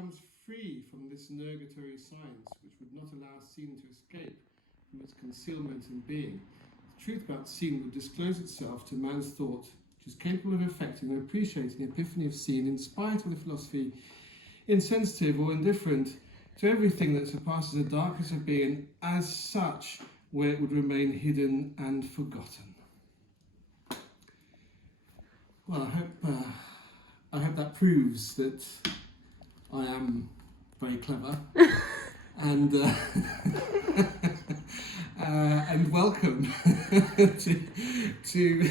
becomes free from this nurgatory science, which would not allow sin to escape from its concealment and being. The truth about sin would disclose itself to man's thought, which is capable of affecting and appreciating the epiphany of sin in spite of the philosophy, insensitive or indifferent to everything that surpasses the darkness of being, as such, where it would remain hidden and forgotten. Well, I hope that proves that I am very clever, and and welcome to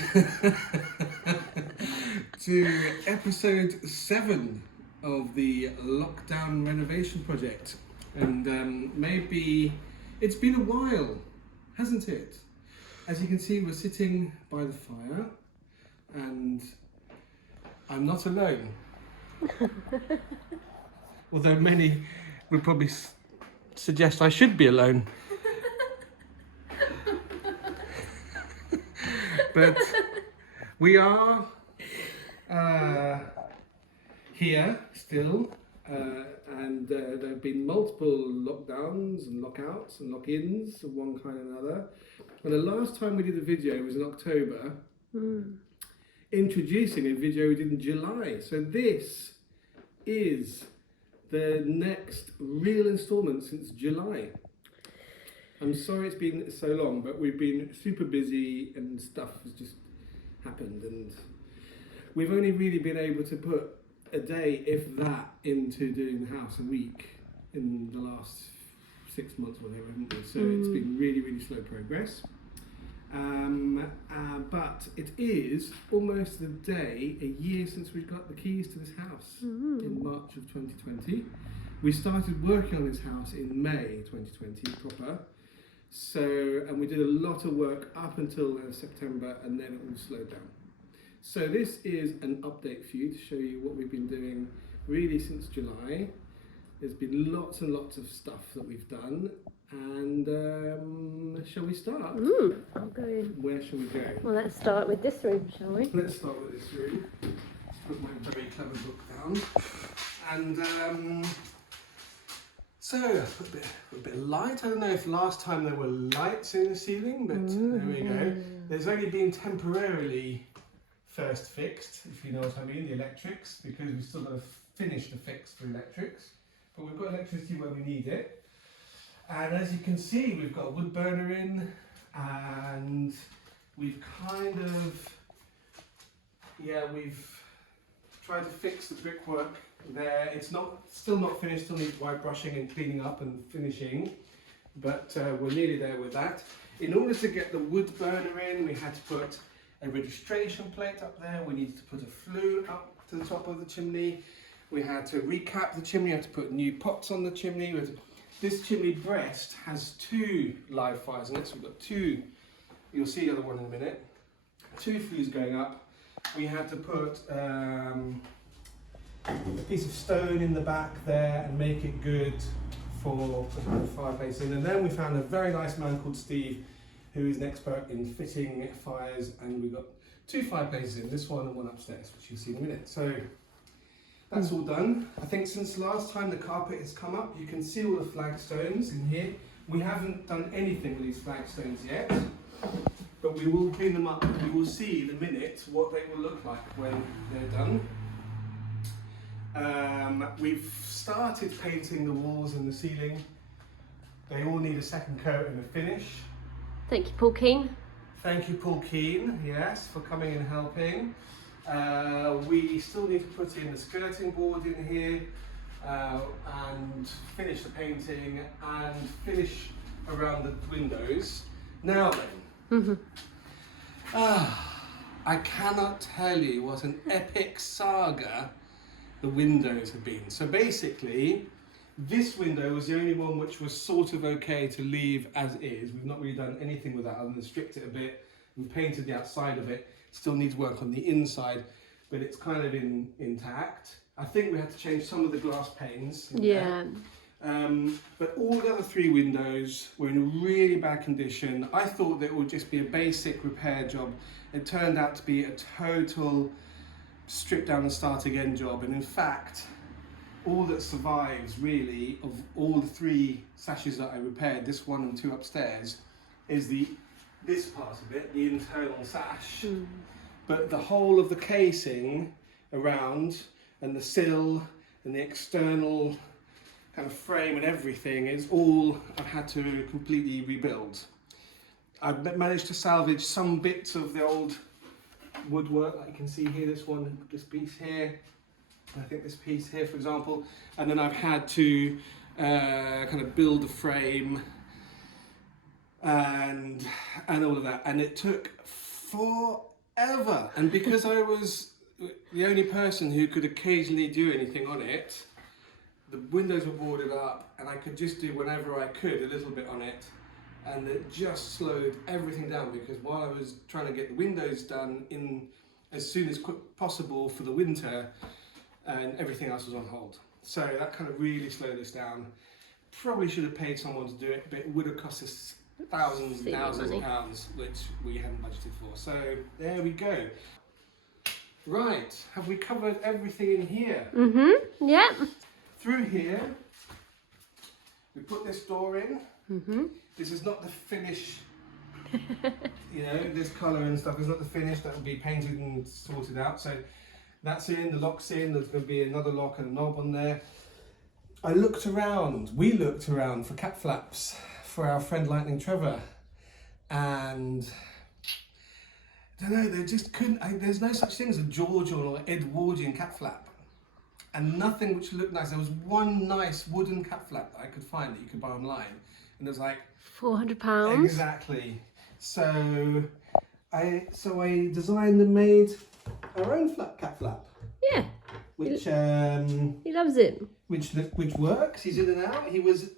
to episode 7 of the lockdown renovation project. And maybe it's been a while, hasn't it? As you can see, we're sitting by the fire, and I'm not alone. Although many would probably suggest I should be alone. But we are here still, and there have been multiple lockdowns and lockouts and lock-ins of one kind or another. And the last time we did a video was in October, introducing a video we did in July. So this is the next real instalment since July. I'm sorry it's been so long, but we've been super busy and stuff has just happened, and we've only really been able to put a day, if that, into doing the house a week in the last 6 months or whatever, haven't we? So it's been really, really slow progress. But it is almost the day, a year since we got the keys to this house in March of 2020. We started working on this house in May 2020 proper. So, and we did a lot of work up until September, and then it all slowed down. So this is an update for you to show you what we've been doing really since July. There's been lots and lots of stuff that we've done. And shall we start? I'll go in. Where shall we go? Well, let's start with this room, shall we? Let's start with this room. Let's put my very clever book down. And so a bit of light. I don't know if last time there were lights in the ceiling, but there we go. There's only been temporarily first fixed, if you know what I mean, the electrics, because we've still got to finish the fix for electrics. But we've got electricity where we need it. And as you can see, we've got a wood burner in, and we've kind of, we've tried to fix the brickwork there. It's still not finished, still needs white brushing and cleaning up and finishing, but we're nearly there with that. In order to get the wood burner in, we had to put a registration plate up there. We needed to put a flue up to the top of the chimney. We had to recap the chimney, we had to put new pots on the chimney. This chimney breast has 2 live fires in it, so we've got 2, you'll see the other one in a minute, 2 flues going up. We had to put a piece of stone in the back there and make it good for putting the fireplace in. And then we found a very nice man called Steve, who is an expert in fitting fires, and we've got 2 fireplaces in, this one and one upstairs, which you'll see in a minute. So that's all done. I think since last time the carpet has come up, you can see all the flagstones in here. We haven't done anything with these flagstones yet, but we will clean them up. We will see in a minute what they will look like when they're done. We've started painting the walls and the ceiling. They all need a second coat and a finish. Thank you, Paul Keane. Thank you, Paul Keane, yes, for coming and helping. We still need to put in the skirting board in here and finish the painting and finish around the windows. Now then, I cannot tell you what an epic saga the windows have been. So basically, this window was the only one which was sort of okay to leave as is. We've not really done anything with that other than stripped it a bit and painted the outside of it. Still needs work on the inside, but it's kind of intact. I think we had to change some of the glass panes. But all the other 3 windows were in really bad condition. I thought that it would just be a basic repair job. It turned out to be a total strip down and start again job. And in fact, all that survives really of all the 3 sashes that I repaired, this one and 2 upstairs, is this part of it, the internal sash. But the whole of the casing around and the sill and the external kind of frame and everything is all I've had to completely rebuild. I've managed to salvage some bits of the old woodwork, like you can see here, this piece here, I think this piece here for example, and then I've had to kind of build the frame and all of that, and it took forever, and because I was the only person who could occasionally do anything on it, the windows were boarded up and I could just do whenever I could a little bit on it, and it just slowed everything down, because while I was trying to get the windows done in as soon as possible for the winter, and everything else was on hold. So that kind of really slowed us down. Probably should have paid someone to do it, but it would have cost us thousands and thousands of pounds, which we hadn't budgeted for. So there we go. Right, have we covered everything in here? Yeah. Through here, we put this door in. This is not the finish, you know, this colour and stuff is not the finish, that will be painted and sorted out. So that's in, the lock's in, there's going to be another lock and a knob on there. We looked around for cat flaps for our friend Lightning Trevor, and I don't know, they just couldn't, there's no such thing as a Georgian or Edwardian cat flap, and nothing which looked nice. There was one nice wooden cat flap that I could find that you could buy online, and it was like £400. Exactly. So I designed and made our own cat flap. Yeah. Which he loves it. Which works. He's in and out. He was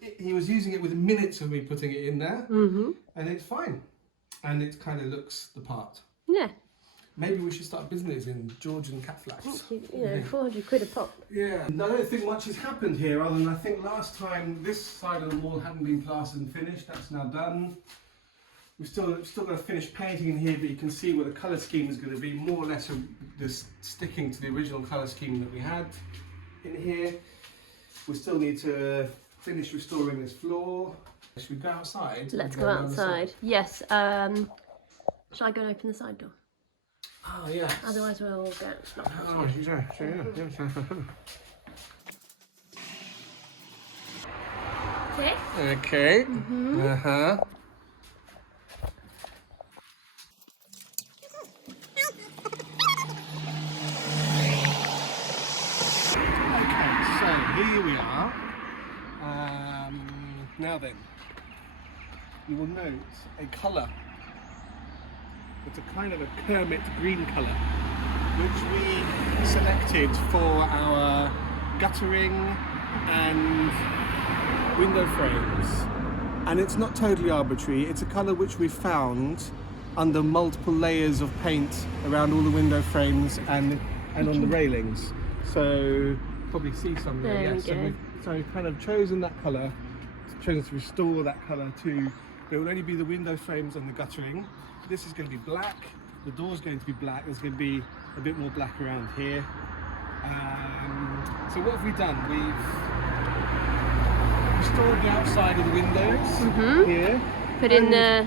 using it within minutes of me putting it in there, and it's fine, and it kind of looks the part. Yeah. Maybe we should start a business in Georgian cat flaps. You know, 400 quid a pop. Yeah. I don't think much has happened here, other than I think last time this side of the wall hadn't been plastered and finished. That's now done. We've still got to finish painting in here, but you can see where the colour scheme is going to be more or less just sticking to the original colour scheme that we had in here. We still need to finish restoring this floor. Should we go outside? Let's go outside. Yes. Shall I go and open the side door? Oh, yeah. Otherwise we'll get knocked out. Oh, yeah. Okay. Okay. Here we are. Now then, you will note a colour. It's a kind of a Kermit green colour, which we selected for our guttering and window frames. And it's not totally arbitrary. It's a colour which we found under multiple layers of paint around all the window frames and on the railings. So probably see some there. There Yes. we go. So we've kind of chosen that colour, chosen to restore that colour too. It will only be the window frames and the guttering. This is going to be black. The door's going to be black. There's going to be a bit more black around here. So what have we done? We've restored the outside of the windows here. Put in the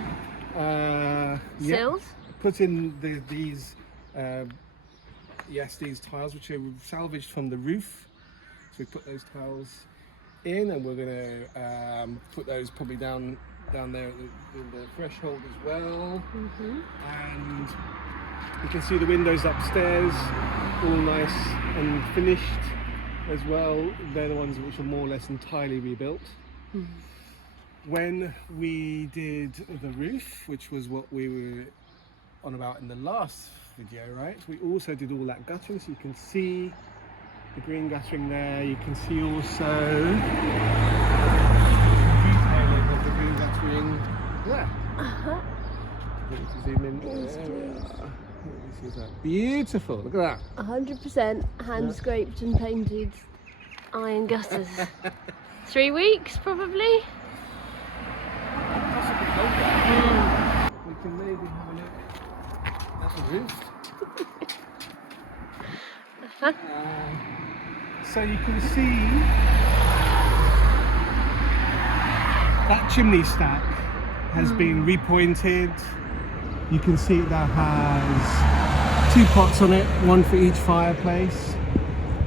sills. Put in these tiles, which are salvaged from the roof. So we put those tiles in, and we're going to put those probably down there in the threshold as well. And you can see the windows upstairs, all nice and finished as well. They're the ones which are more or less entirely rebuilt. When we did the roof, which was what we were on about in the last video, right? We also did all that guttering, so you can see the green guttering there. You can see also detailing of the green guttering there. Zoom in. There. Is that beautiful? Look at that. 100% hand scraped and painted iron gutters. 3 weeks probably. Possibly longer. We can maybe have a look at the roof. So you can see that chimney stack has been repointed. You can see that has 2 pots on it, one for each fireplace.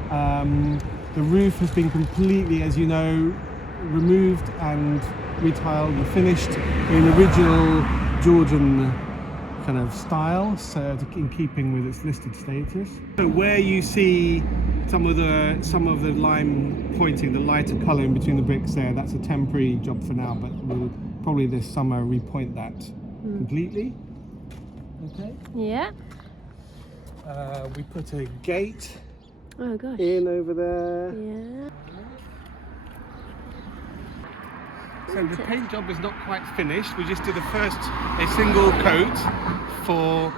The roof has been completely, as you know, removed and retiled and finished in original Georgian kind of style, so in keeping with its listed status. So where you see some of the lime pointing, the lighter colour in between the bricks there, that's a temporary job for now, but we'll probably this summer repoint that completely. Okay. Yeah. We put a gate gosh. in over there. Yeah. So the paint job is not quite finished. We just did a single coat for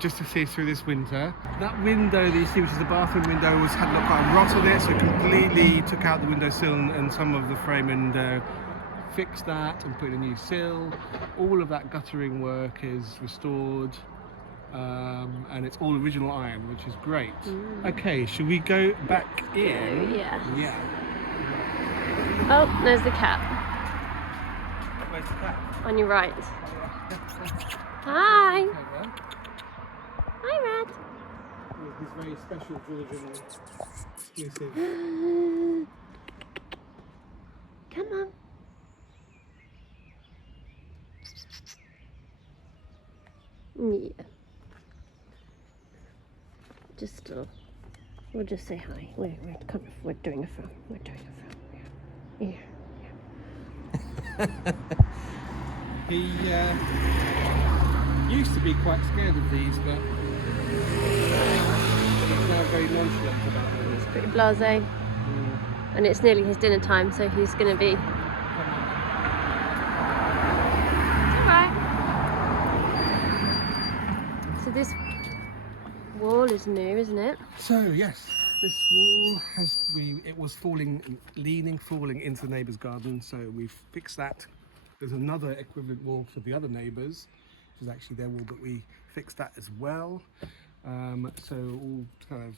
just to see through this winter. That window that you see, which is the bathroom window, had quite a rot on it, so completely took out the windowsill and some of the frame and fixed that and put in a new sill. All of that guttering work is restored. And it's all original iron, which is great. Okay, should we go back in? Yeah. Oh, there's the cat. Where's the cat? On your right. Hi. Okay, well. Hi, Red. With his very special Georgian exclusive. Come on. Yeah. Just we'll just say hi. We're doing a film. We're doing a film. Yeah. He used to be quite scared of these, but he's now very nonchalant about them. He's pretty blasé. And it's nearly his dinner time, so he's going to be. Alright. So this wall is new, isn't it? So yes, this wall it was falling into the neighbour's garden, so we've fixed that. There's another equivalent wall for the other neighbours, which is actually their wall, but we fixed that as well. So all kind of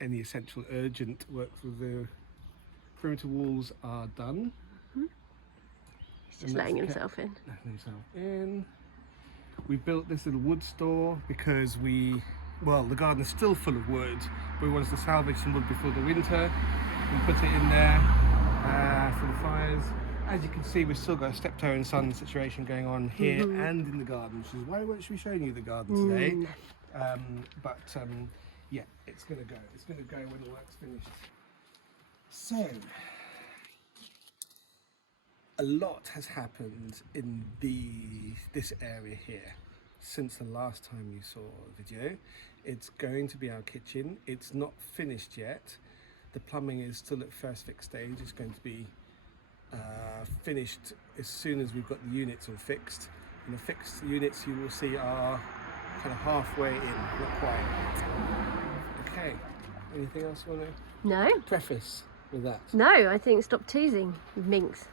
any essential urgent work for the perimeter walls are done. He's just letting himself in. We built this little wood store because the garden is still full of wood, but we wanted to salvage some wood before the winter. We put it in there for the fires. As you can see, we've still got a steptoe and son situation going on here and in the garden, which is why we won't be showing you the garden today. Yeah, it's going to go. It's going to go when the work's finished. So, a lot has happened in this area here since the last time you saw the video. It's going to be our kitchen. It's not finished yet. The plumbing is still at first fix stage. It's going to be finished as soon as we've got the units all fixed. And the fixed units you will see are kind of halfway in, not quite. Okay, anything else you want to No. preface with that? No, I think stop teasing, minx.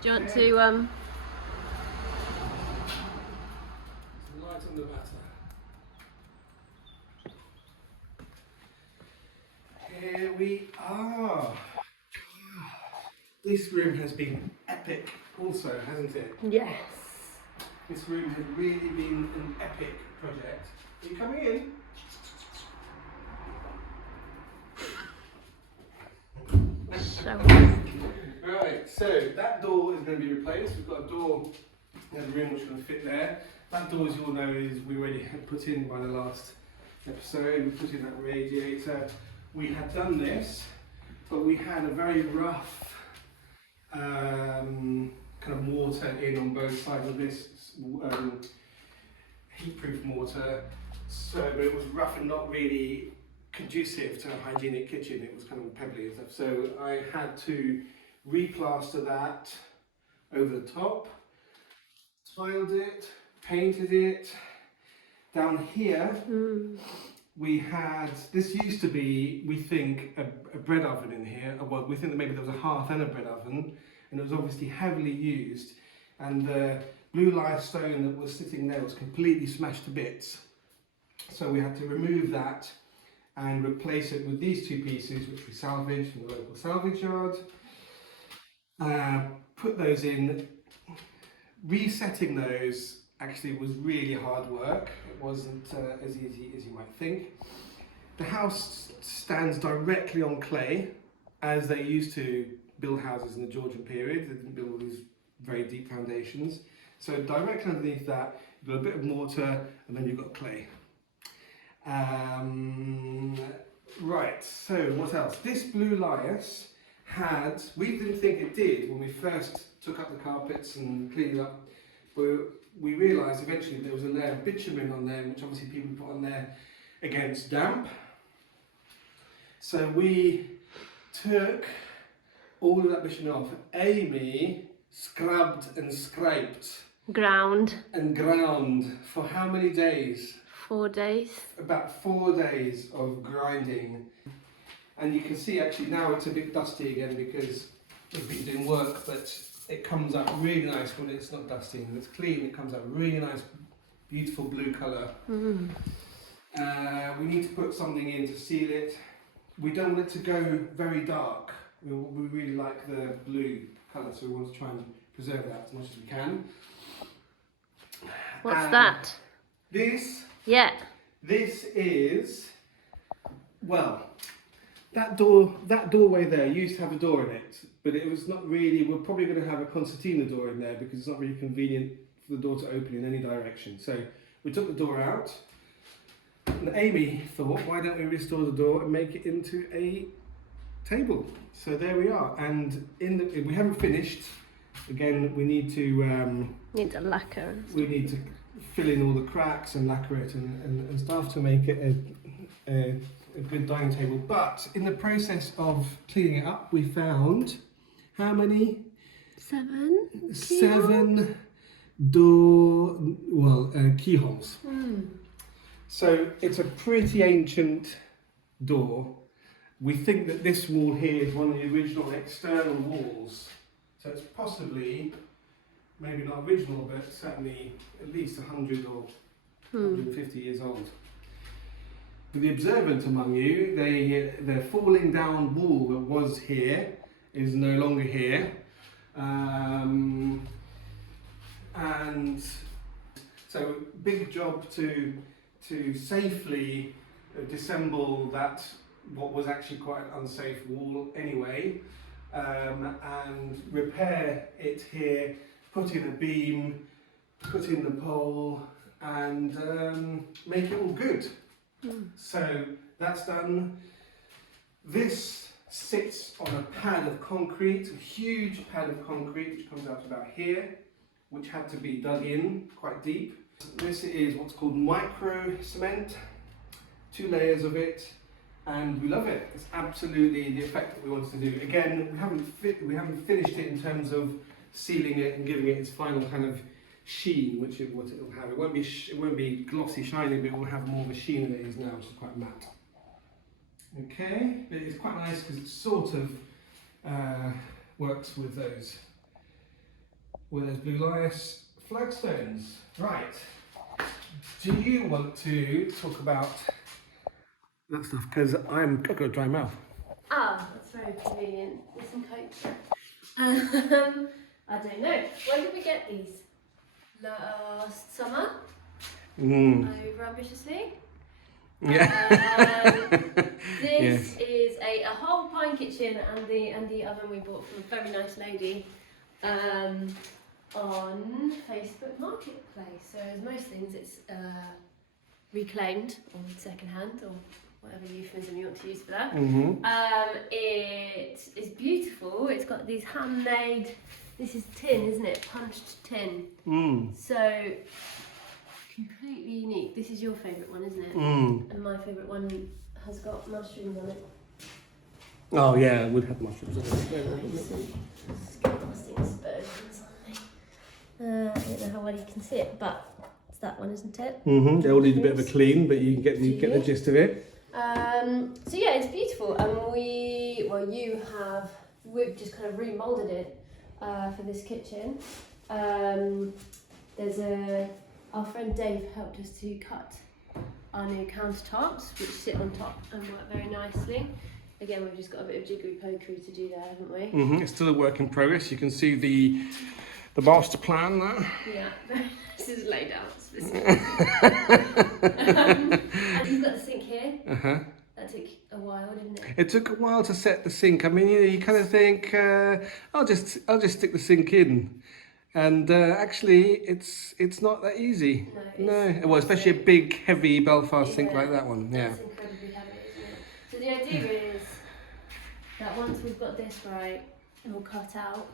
Do you want to Light on the matter. Here we are. This room has been epic also, hasn't it? Yes. This room has really been an epic project. Are you coming in? Right, so that door is going to be replaced. We've got a door in the room which is going to fit there. That door, as you all know, is we already had put in by the last episode. We put in that radiator. We had done this, but we had a very rough kind of mortar in on both sides of this heat-proof mortar. So, but it was rough and not really conducive to a hygienic kitchen. It was kind of pebbly and stuff. So I had to replaster that over the top, tiled it, painted it. Down here, we had, this used to be, we think, a bread oven in here. Well, we think that maybe there was a hearth and a bread oven, and it was obviously heavily used. And the blue limestone that was sitting there was completely smashed to bits. So we had to remove that and replace it with these two pieces, which we salvaged from the local salvage yard. Put those in. Resetting those actually was really hard work. It wasn't as easy as you might think. The house stands directly on clay, as they used to build houses in the Georgian period. They didn't build all these very deep foundations. So directly underneath that, you've got a bit of mortar, and then you've got clay. Right, so what else? This blue lias had, we didn't think it did when we first took up the carpets and cleaned it up, but we realised eventually there was a layer of bitumen on there, which obviously people put on there against damp. So we took all of that bitumen off. Amy scrubbed and scraped. Ground. And ground for how many days? 4 days. About 4 days of grinding. And you can see actually now it's a bit dusty again because we've been doing work, but it comes up really nice when it's not dusty and it's clean. It comes out really nice, beautiful blue colour. Mm. We need to put something in to seal it. We don't want it to go very dark. We really like the blue colour, so we want to try and preserve that as much as we can. What's that? This? Yeah. This is, well, that doorway there used to have a door in it, but it was not really, we're probably going to have a concertina door in there because it's not really convenient for the door to open in any direction. So we took the door out, and Amy thought, why don't we restore the door and make it into a table? So there we are, and we haven't finished. Again, we need to Need a lacquer. we need to fill in all the cracks and lacquer it and stuff to make it a good dining table. But in the process of cleaning it up, we found how many? 7 7 door, keyholes. Mm. So it's a pretty ancient door. We think that this wall here is one of the original external walls. So it's possibly, maybe not original, but certainly at least 100 or 150 years old. For the observant among you, the falling down wall that was here is no longer here. And so big job to safely disassemble that, what was actually quite an unsafe wall anyway, and repair it here, put in a beam, put in the pole, and make it all good. Mm. So that's done. This sits on a pad of concrete, a huge pad of concrete which comes out about here, which had to be dug in quite deep. This is what's called micro cement, 2 layers of it, and we love it. It's absolutely the effect that we wanted to do. Again, we haven't finished it in terms of sealing it and giving it its final kind of sheen, which is what it will have. It won't be glossy shiny, but it will have more of a sheen than it is now, which is quite matte. Okay, but it's quite nice because it sort of works with those blue lias flagstones. Right. Do you want to talk about that stuff? Because I've got a dry mouth. Ah, that's very convenient. With some Coke. I don't know. When did we get these? Last summer? Over ambitiously. Yeah. This is a whole pine kitchen and the oven we bought from a very nice lady on Facebook Marketplace. So as most things, it's reclaimed or second hand or whatever euphemism you want to use for that. Mm-hmm. It is beautiful. It's got these handmade. This is tin, isn't it? Punched tin. Mm. So completely unique. This is your favourite one, isn't it? Mm. And my favourite one has got mushrooms on it. Oh yeah, it would have mushrooms on it. Disgusting aspersions on me. I don't know how well you can see it, but it's that one, isn't it? Mm-hmm. They all need a bit of a clean, but you can get the gist of it. So yeah, it's beautiful, and we've just kind of remoulded it for this kitchen. Our friend Dave helped us to cut our new countertops, which sit on top and work very nicely. Again, we've just got a bit of jiggery pokery to do there, haven't we? It's still a work in progress. You can see the master plan there. Yeah, this is laid out specifically. And you've got the sink here. That took a while, didn't it? It took a while to set the sink. I mean, you kind of think, I'll just stick the sink in, and actually, it's not that easy. No, well, especially a big, heavy Belfast sink like that one. Yeah. That's incredibly heavy, isn't it? So the idea is that once we've got this right, we'll cut out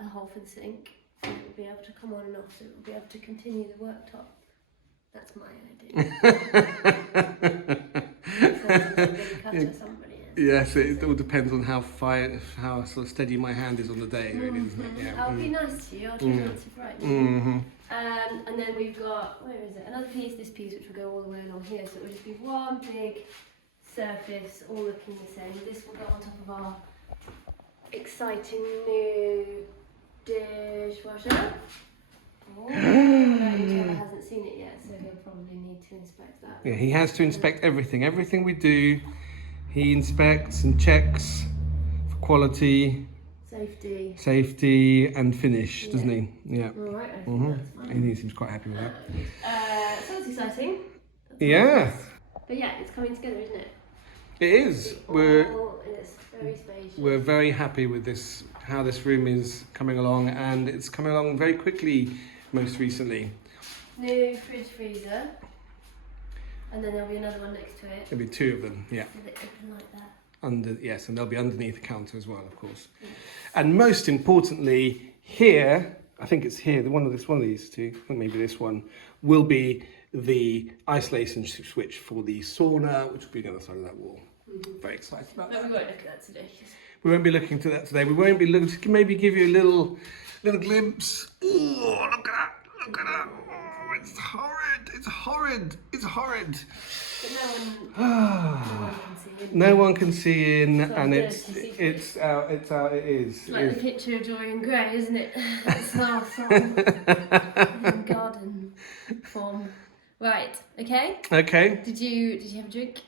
a hole for the sink, and it will be able to come on and off, so it will be able to continue the worktop. That's my idea. Yes, it all depends on how sort of steady my hand is on the day, really, isn't it? Yeah. I'll be nice to you. I'll try not to frighten you. And then we've got, where is it? Another piece. This piece, which will go all the way along here. So it will just be one big surface, all looking the same. This will go on top of our exciting new dishwasher. Trevor hasn't seen it yet, so he'll probably need to inspect that. Yeah, he has to inspect everything. Everything we do, he inspects and checks for quality, safety and finish, doesn't he? Yeah. All right, I think that's fine. And he seems quite happy with that. Sounds exciting. Yeah. But yeah, it's coming together, isn't it? It is. It's very spacious. We're very happy with this, how this room is coming along, and it's coming along very quickly. Most recently, new fridge freezer, and then there'll be another one next to it. There'll be two of them, yeah. So they open like that. And they'll be underneath the counter as well, of course. Yes. And most importantly, here, I think it's here, one of these two, or maybe this one, will be the isolation switch for the sauna, which will be on the other side of that wall. Very excited about that. We won't look at that today. We won't be looking to that today. We won't be looking to maybe give you a little glimpse. Oh, look at that! Look at that! Oh, it's horrid! It's horrid! It's horrid! But no one can see in, so and it is. It's like the picture of Dorian Gray, isn't it? It's our song in garden form. Right. Okay. Okay. Did you have a drink?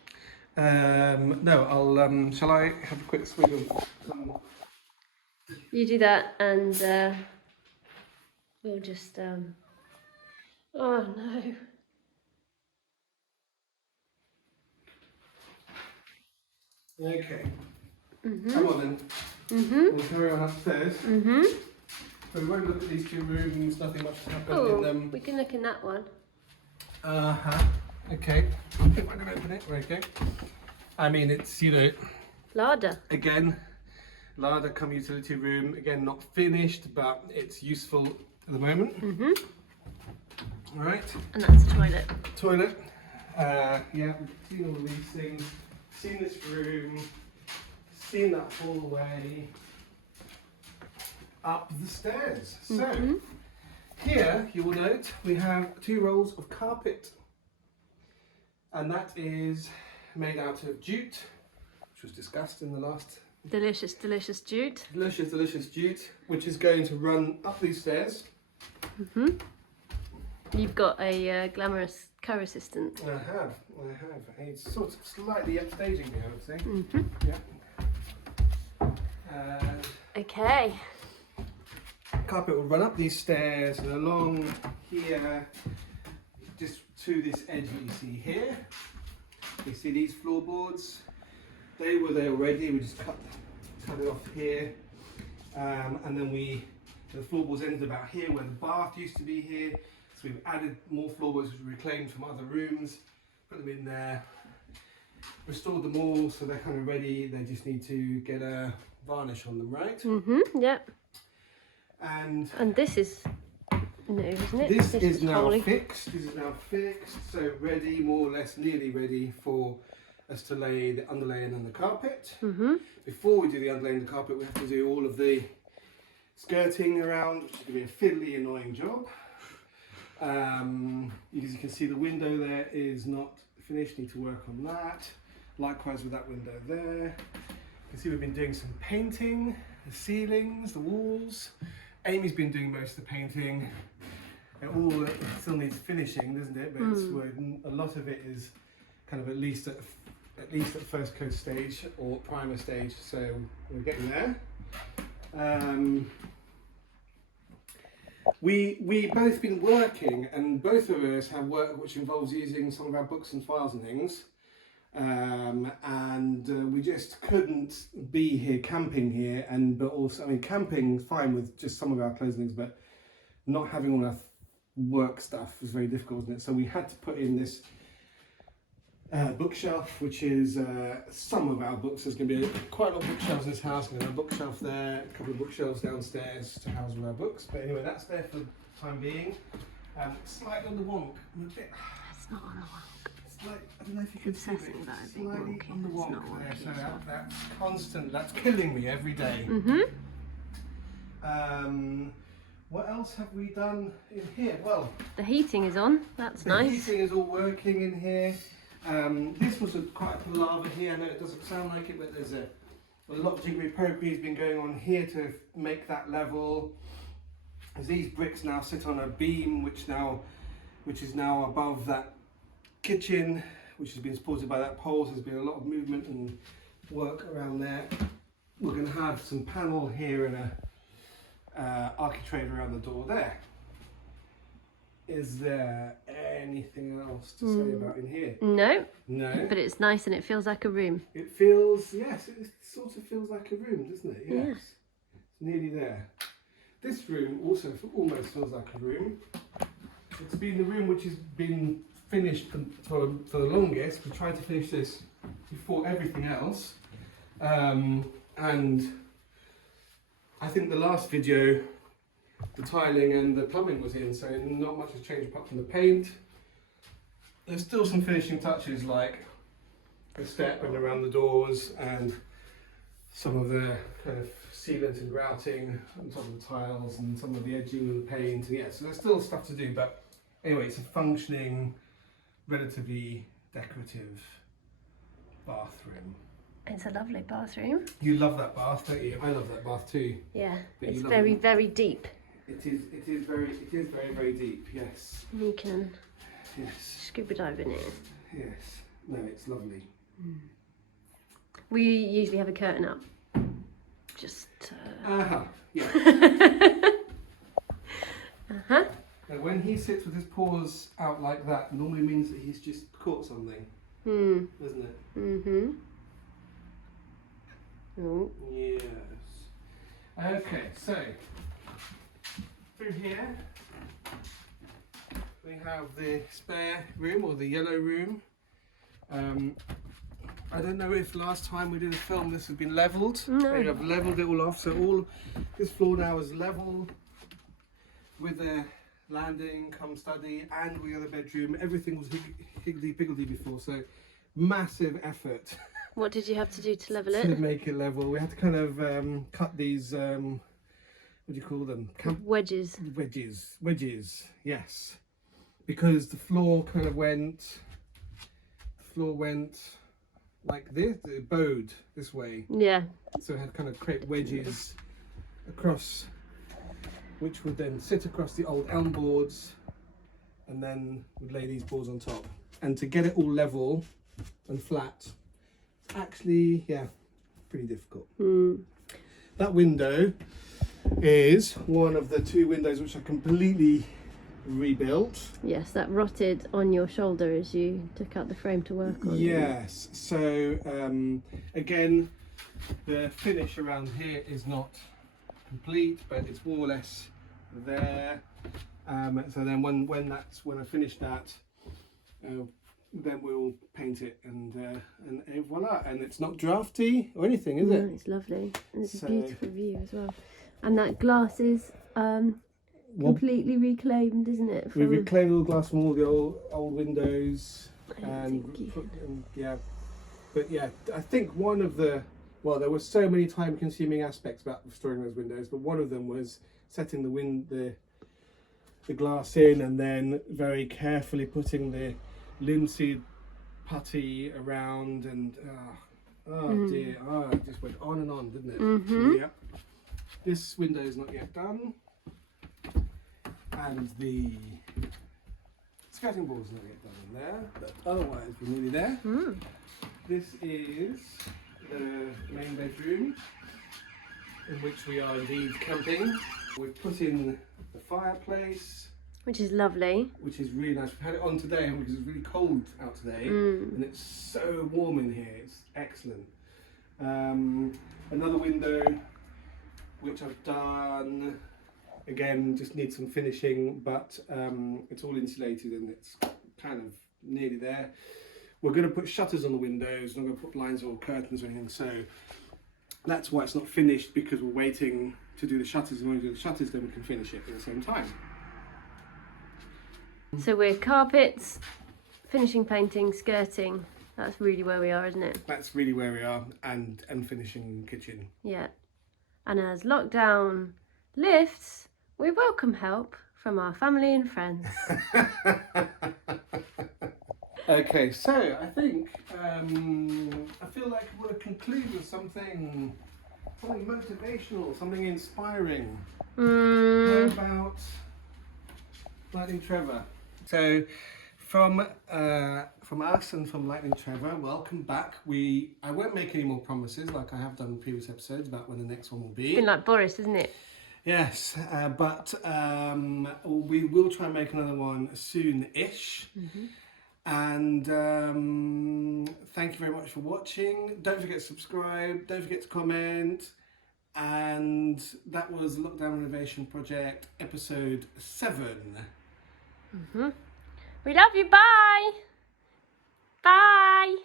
No. I'll. Shall I have a quick swig of some? You do that, and we'll just. Oh no. Okay. Come on then. We'll carry on upstairs. So we won't look at these two rooms. Nothing much has happened in them. We can look in that one. Okay. I think we're gonna open it. Okay. I mean, it's Larder. Again. Larder cum utility room, again not finished, but it's useful at the moment. All right. And that's a toilet. Toilet. Yeah, we've seen all of these things. Seen this room. Seen that hallway. Up the stairs. So here you will note we have 2 rolls of carpet, and that is made out of jute, which was discussed in the last. Delicious jute. Delicious jute, which is going to run up these stairs. You've got a glamorous co-assistant. I have. He's sort of slightly upstaging me, I would say. Yeah. Okay. Carpet will run up these stairs and along here, just to this edge that you see here. You see these floorboards? They were there already. We just cut it off here, and then the floorboards ended about here where the bath used to be here. So we've added more floorboards which we reclaimed from other rooms, put them in there, restored them all so they're kind of ready. They just need to get a varnish on them, right? Yep. And this is new, isn't it? This is now fixed. This is now fixed. So ready, more or less, nearly ready for us to lay the underlaying and the carpet. Before we do the underlaying and the carpet, we have to do all of the skirting around, which is going to be a fiddly, annoying job. As you can see, the window there is not finished. Need to work on that. Likewise with that window there. You can see we've been doing some painting, the ceilings, the walls. Amy's been doing most of the painting. it still needs finishing, doesn't it? But a lot of it is kind of at least at first coat stage or primer stage, so we're getting there. We both been working, and both of us have work which involves using some of our books and files and things, and we just couldn't be here camping here, but also, I mean, camping fine with just some of our clothes and things, but not having all our work stuff was very difficult, wasn't it? So we had to put in this bookshelf, which is some of our books. There's going to be quite a lot of bookshelves in this house. We're going to have a bookshelf there, a couple of bookshelves downstairs to house all our books. But anyway, that's there for the time being. Slightly on the wonk. It's not on the wonk. It's like, I don't know if you can see it. About it being Slightly wonky. on the It's wonk not there. wonky, So it's not. that's constant. That's killing me every day. What else have we done in here? Well, The heating is on. That's the nice. heating is all working in here. This was quite a palaver here. I know it doesn't sound like it, but there's a lot of jiggery-pokery has been going on here to make that level. As these bricks now sit on a beam, which is now above that kitchen, which has been supported by that pole. So there's been a lot of movement and work around there. We're going to have some panel here and a architrave around the door there. Is there anything else to say about in here? No, No. but it's nice and it feels like a room. It feels, yes, it sort of feels like a room, doesn't it? Yes. Yeah. It's nearly there. This room also almost feels like a room. It's been the room which has been finished for the longest. We tried to finish this before everything else. And I think the last video, the tiling and the plumbing was in, so not much has changed apart from the paint. There's still some finishing touches like the step and around the doors and some of the kind of sealant and grouting on top of the tiles and some of the edging and the paint. And yeah, so there's still stuff to do, but anyway, it's a functioning, relatively decorative bathroom. It's a lovely bathroom. You love that bath, don't you? I love that bath too. Yeah, But you it's love very, it. very deep. It is very, very deep. Yes, You can yes, scuba dive in it. yes. No, it's lovely. We usually have a curtain up. Just. Yeah. Uh-huh. Now, when he sits with his paws out like that, normally means that he's just caught something, doesn't it? Mm-hmm. Oh. Yes. Okay, so through here we have the spare room or the yellow room. I don't know if last time we did a film this had been levelled. No. I've levelled it all off, so all this floor now is level with the landing, come study, and the other bedroom. Everything was higgledy-piggledy before, so massive effort. What did you have to do to level To it? make it level. We had to kind of cut these, what do you call them? Wedges. Wedges, yes. Because the floor kind of went like this, it bowed this way. Yeah. So it had kind of create wedges across, which would then sit across the old elm boards, and then would lay these boards on top. And to get it all level and flat, actually, yeah, pretty difficult. That window is one of the two windows which are completely rebuilt. Yes, that rotted on your shoulder as you took out the frame to work on. Yes, so again, the finish around here is not complete, but it's more or less there. So then when I finish that, then we'll paint it and voila, and it's not drafty or anything, is it? No, it's lovely. And it's So- a beautiful view as well. And that glass is completely reclaimed, isn't it? We reclaimed all the glass from all the old windows, Thank you. yeah. But yeah, I think one of the, well, there were so many time-consuming aspects about restoring those windows, but one of them was setting the glass in and then very carefully putting the linseed putty around, and dear, it just went on and on, didn't it? Yeah. This window is not yet done. and the skirting board's not yet done in there, but otherwise we're nearly there. This is the main bedroom in which we are indeed camping. We've put in the fireplace, which is lovely. which is really nice. We've had it on today because it's really cold out today, and it's so warm in here. It's excellent. Another window, which I've done. Again, just needs some finishing, but it's all insulated and it's kind of nearly there. We're going to put shutters on the windows. Not going to put blinds or curtains or anything. So that's why it's not finished, because we're waiting to do the shutters. And when we do the shutters, then we can finish it at the same time. So we're carpets, finishing painting, skirting. That's really where we are, isn't it? That's really where we are, and finishing kitchen. Yeah. And as lockdown lifts, we welcome help from our family and friends. Okay, so I think I feel like we want to conclude with something motivational, something inspiring. How about Lightning Trevor? So from us and from Lightning Trevor, welcome back. I won't make any more promises like I have done in previous episodes about when the next one will be. It's been like Boris, isn't it? Yes, but we will try and make another one soon-ish. And thank you very much for watching. Don't forget to subscribe, don't forget to comment. And that was Lockdown Renovation Project episode 7. We love you, bye! Bye!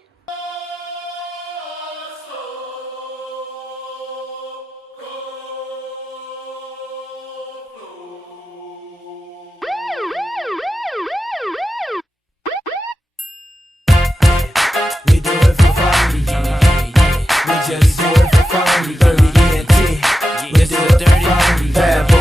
We do it for fun, we just do it for fun. Dirty ENT, we do it for fun. Bad